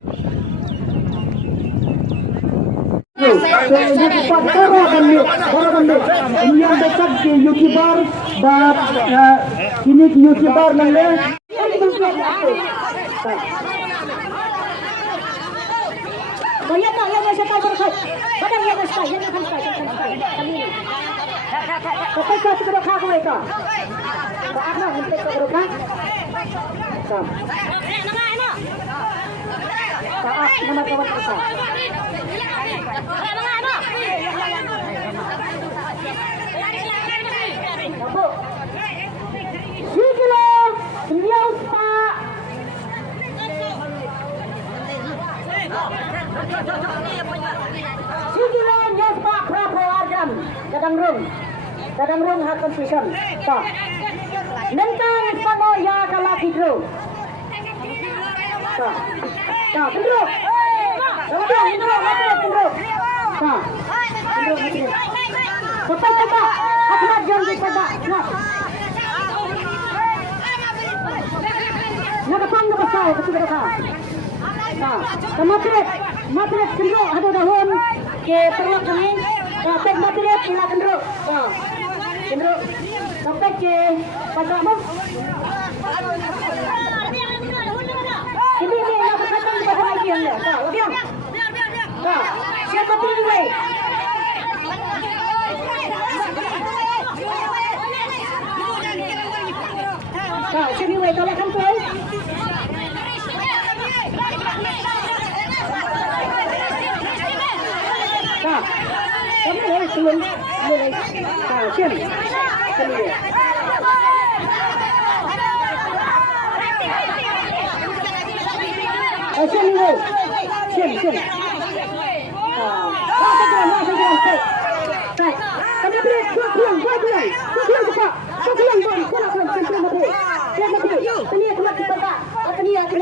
Yang dekat ke YouTuber dan ini YouTuber nangnya. Banyak tak yang saya tahu berkat. Kadang yang saya yang akan saya. Sampai kau sudah kau mereka. Kau apa untuk kau berkat? Kau. Nama kawan kita. Sikilo, Liang Pak. Sikilo, Liang Pak Prabowo Arjam. Kadang rung hak confusion. Tak. Nentang sama ya kalau gitu. Tak. Tak, tunduk. Tunduk. Tak. Tunduk. Cepat. Ahmad jom cepat. Nak depan ke besar, betul tak? Matret tunduk ada daun ke perut ni. Tek matret ila tunduk. Tunduk. Sampai ke padamu. Ini yang berkaitan dengan bahagian dia. Tak, lebih. Tak. Siapa pilih? Tak, sini wei tolak kan tu. Tak. Kamu boleh sebelum boleh. Tak, sini. Sini. Sini wei. Sini. Baik. Kami beri pulang. Cepat. Pulang. Ini kemat kita. Ini lagi.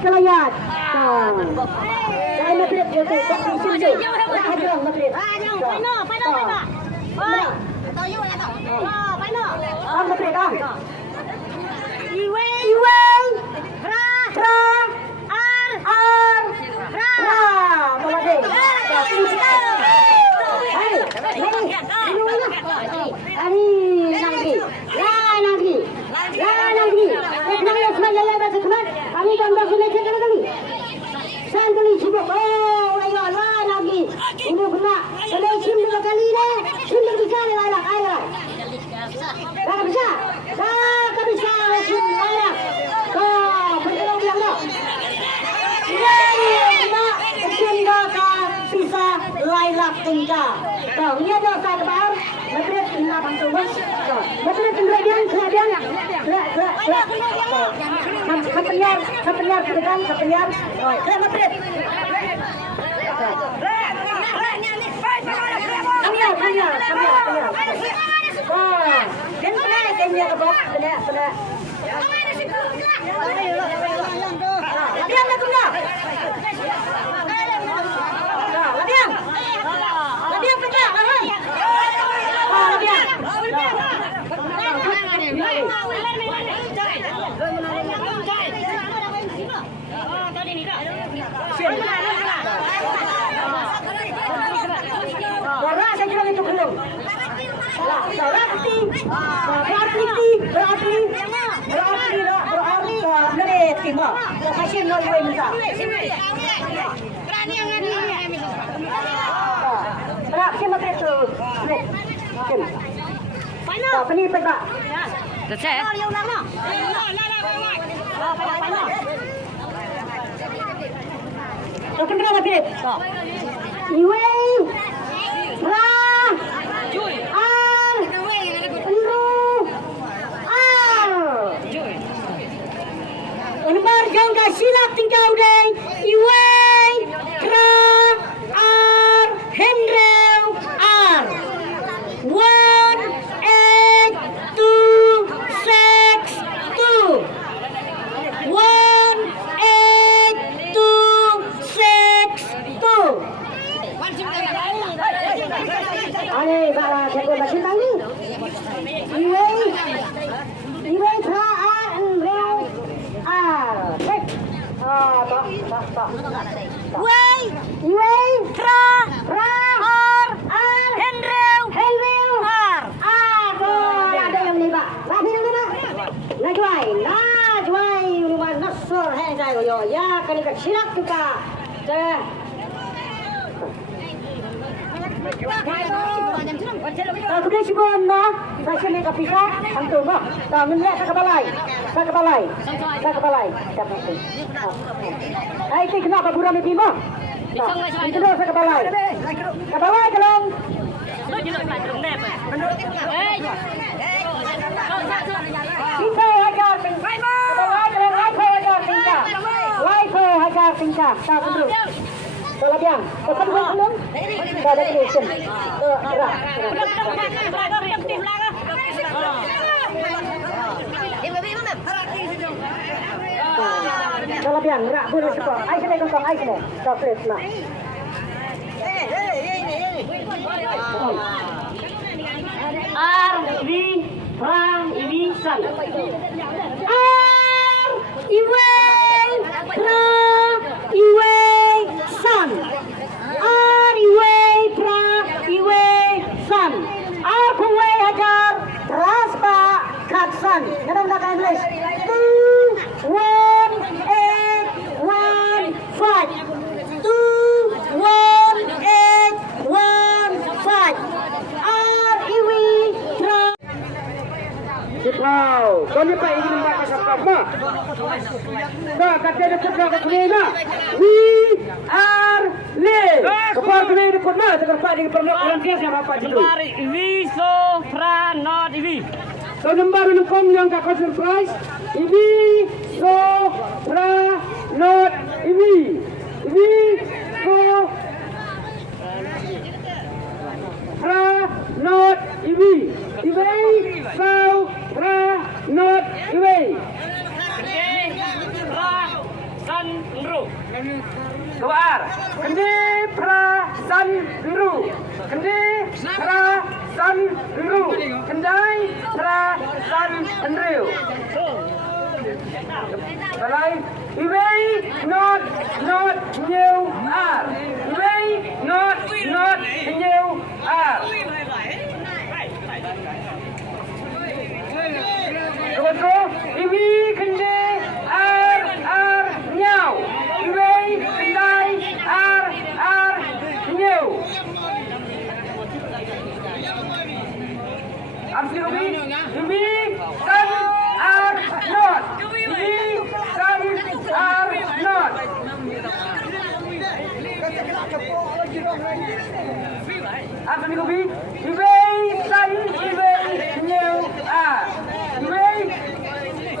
Kelayat. Saya matret je tu. Ini ada satu bar, matret tinggal bantu bos. Matret tinggal dia. Kepenyar kedepan. Kena matret. Kanya. Kan kena ke bos, kena. Latihan nak tunggu. Latihan pecah, lawan. Latihan. Siap. berarti dari timah. Kasih nol iwe minta. Berarti macam itu. Apa ni pak? Saya. Okey, berapa pilih? Iwe, ra, al, enru, al. Lembar jangka silap tingkau deh. Iwe, ra, ar, hendreu, ar. 1, 8, 2, 6, 2. 1, 8, 2, 6, 2. Ani, bawa jago baju tangi. Iwe tra reu baik. Iwe tra ar hendreu ar. Ada yang ni pak. Lagi yang mana? Najwai rumah nasor hai saya yo ya kan ikat silap kita. Kemudian si Bona, saya ni kapisa, antum bah. Tak menilai saya kebalai. Itu kenapa buram itu mah? Itu dah saya kebalai kalau. Kita hajar tingkah. Tak betul. Kalau biang, kau belum? Tak ada connection. Kalau biang, rak boleh cukup. Air kena kosong, air kena. Kau fresh lah. R, V, Prang, Iwi, San. R, Iwe, Prang, Iwe, San. R, Iwe, Prang, Iwe, San. R, Iwe, Hajar, Raspa, Katsan. Kenapa nak English? 2, 1, 8, 1, 5. 2, 1, 8, 1, 5. R, Iwe, Prang. Wow, kau ni pak ingin membaca apa? Dah kata ada kerja kat sini na. We are live. Kepala kena di kota, terlepas di perlu orang dia siapa apa itu. We so fra not we. So lembar uniform yang kat surprise. We so fra not we. We so fra not we. Iwe so fra not iwe. San ru. Keluar. Kendi pra san biru. Kendi pra san biru. Kendai pra san andreu. Balai. Iwe not new r. Iwe not new r. Kebetul. Iwi kendi r nyau. Iwe kendai r nyau. Abis Iwi san r not. Iwi san r not. Abis Iwi san iwe nyau r. Iwe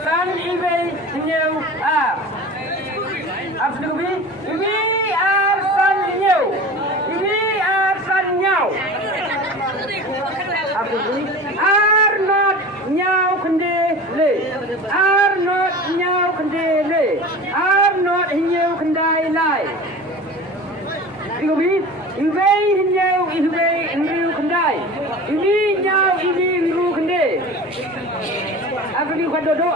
san iwe nyau r. Abis Iwi san nyau. Iwi san nyau. Abis Iwi not nyau kende le. Not nyau kende le. Not nyau kendai lai. Iwi nyau nru kendai. Iwi nyau nru kende. Abis Iwi kado do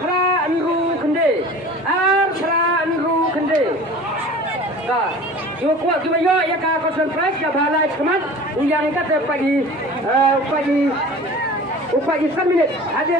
pra nru kende. Pra nru kende. Dah. Yo kuat kita yo ya ka konsen fresh ya balai keman. Yang kata pagi cepat 1 minit. Ada